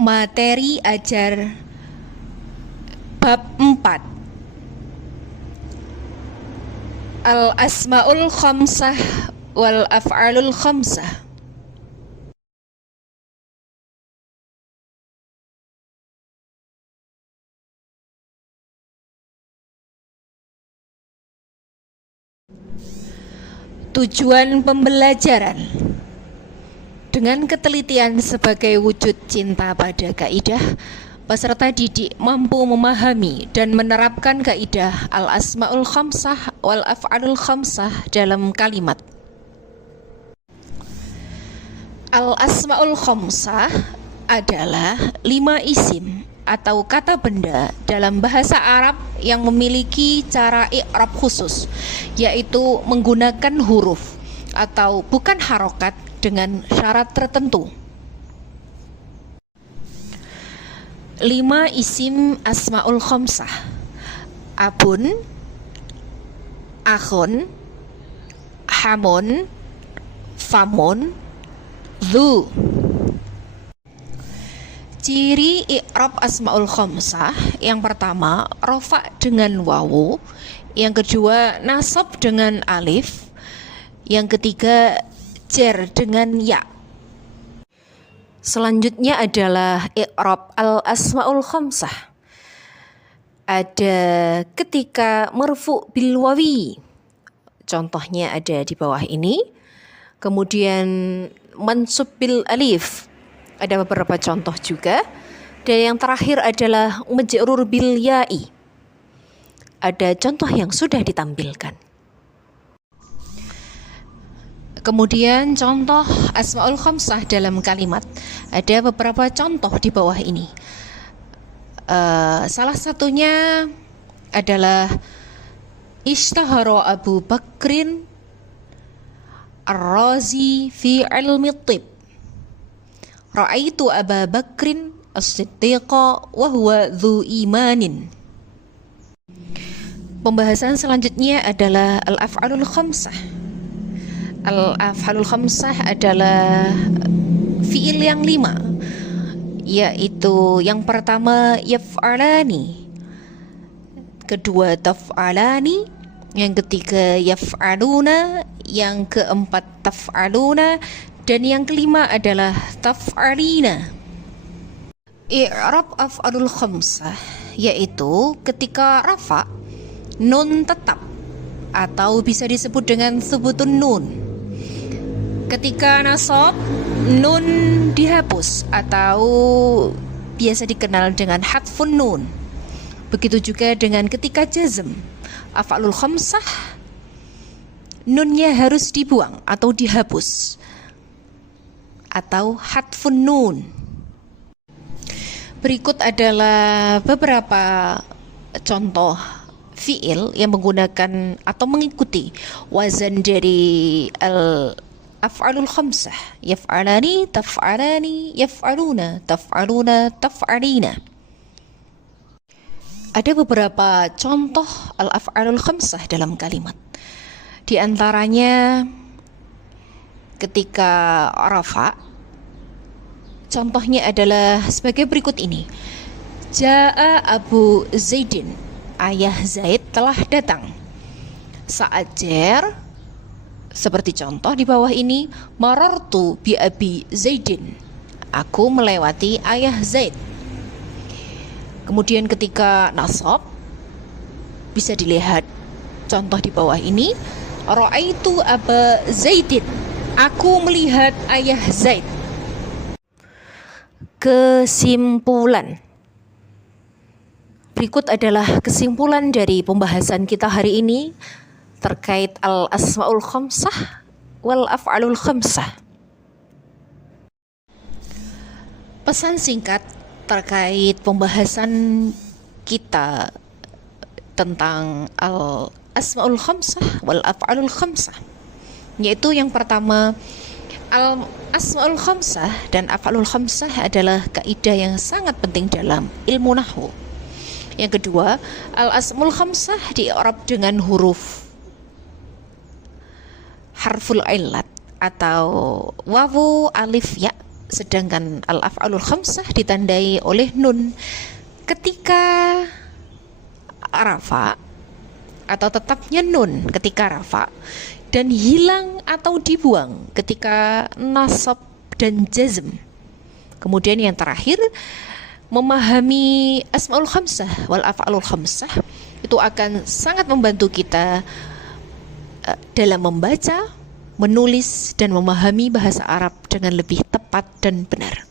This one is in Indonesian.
Materi ajar bab 4. Al-asma'ul khamsah wal af'alul khamsah. Tujuan pembelajaran dengan ketelitian sebagai wujud cinta pada kaidah, peserta didik mampu memahami dan menerapkan kaidah al-asma'ul khamsah wal af'alul khamsah dalam kalimat. Al-asma'ul khamsah adalah 5 isim atau kata benda dalam bahasa Arab yang memiliki cara i'rab khusus, yaitu menggunakan huruf atau bukan harokat dengan syarat tertentu. 5 isim asma'ul khamsah: abun, akhun, hamun, famun, dhu. Ciri i'rab asma'ul khamsah: yang pertama, rofa dengan wawu, yang kedua, nasab dengan alif, yang ketiga, jar dengan ya. Selanjutnya adalah i'rab al-asma'ul khamsah. Ada ketika marfu bil wawi, contohnya ada di bawah ini. Kemudian mansub bil alif, ada beberapa contoh juga. Dan yang terakhir adalah majrur bil ya'i, ada contoh yang sudah ditampilkan. Kemudian contoh asma'ul khamsah dalam kalimat, ada beberapa contoh di bawah ini. Salah satunya adalah ishtahara Abu Bakrin ar-Razi fi ilmi tib. Ra'aitu Aba Bakrin as-Siddiqa wa huwa dhu imanin. Pembahasan selanjutnya adalah al-af'alul khamsah. Al-af'alul khamsah adalah fi'il yang 5, yaitu yang pertama yaf'alani, kedua taf'alani, yang ketiga yaf'aluna, yang keempat taf'aluna, dan yang kelima adalah taf'alina. I'rab af'alul khamsah yaitu ketika rafa, nun tetap atau bisa disebut dengan thubutun nun. Ketika nasab, nun dihapus atau biasa dikenal dengan hadfun nun. Begitu juga dengan ketika jazm, af'alul khamsah, nunnya harus dibuang atau dihapus atau hadfun nun. Berikut adalah beberapa contoh fi'il yang menggunakan atau mengikuti wazan dari al-af'alul khamsah: yaf'alani, taf'alani, yaf'aluna, taf'aluna, taf'alina. Ada beberapa contoh al-af'alul khamsah dalam kalimat. Di antaranya ketika rafa, contohnya adalah sebagai berikut ini: Ja'a Abu Zaidin, ayah Zaid telah datang. Saat jar, seperti contoh di bawah ini: marartu bi Abi Zaidin, aku melewati ayah Zaid. Kemudian ketika nasab, bisa dilihat contoh di bawah ini: ra'aitu Aba Zaidin, aku melihat ayah Zaid. Kesimpulan. Berikut adalah kesimpulan dari pembahasan kita hari ini terkait al-asma'ul khamsah wal af'alul khamsah. Pesan singkat terkait pembahasan kita tentang al-asma'ul khamsah wal af'alul khamsah, yaitu yang pertama, al-asma'ul khamsah dan af'alul khamsah adalah kaidah yang sangat penting dalam ilmu nahwu. Yang kedua, al-asma'ul khamsah di-i'rab dengan huruf harful illat atau wawu, alif, ya, sedangkan al-af'alul khamsah ditandai oleh nun ketika rafa atau tetapnya nun ketika rafa, dan hilang atau dibuang ketika nasab dan jazm. Kemudian yang terakhir, memahami asmaul khamsah wal af'alul khamsah itu akan sangat membantu kita dalam membaca, menulis, dan memahami bahasa Arab dengan lebih tepat dan benar.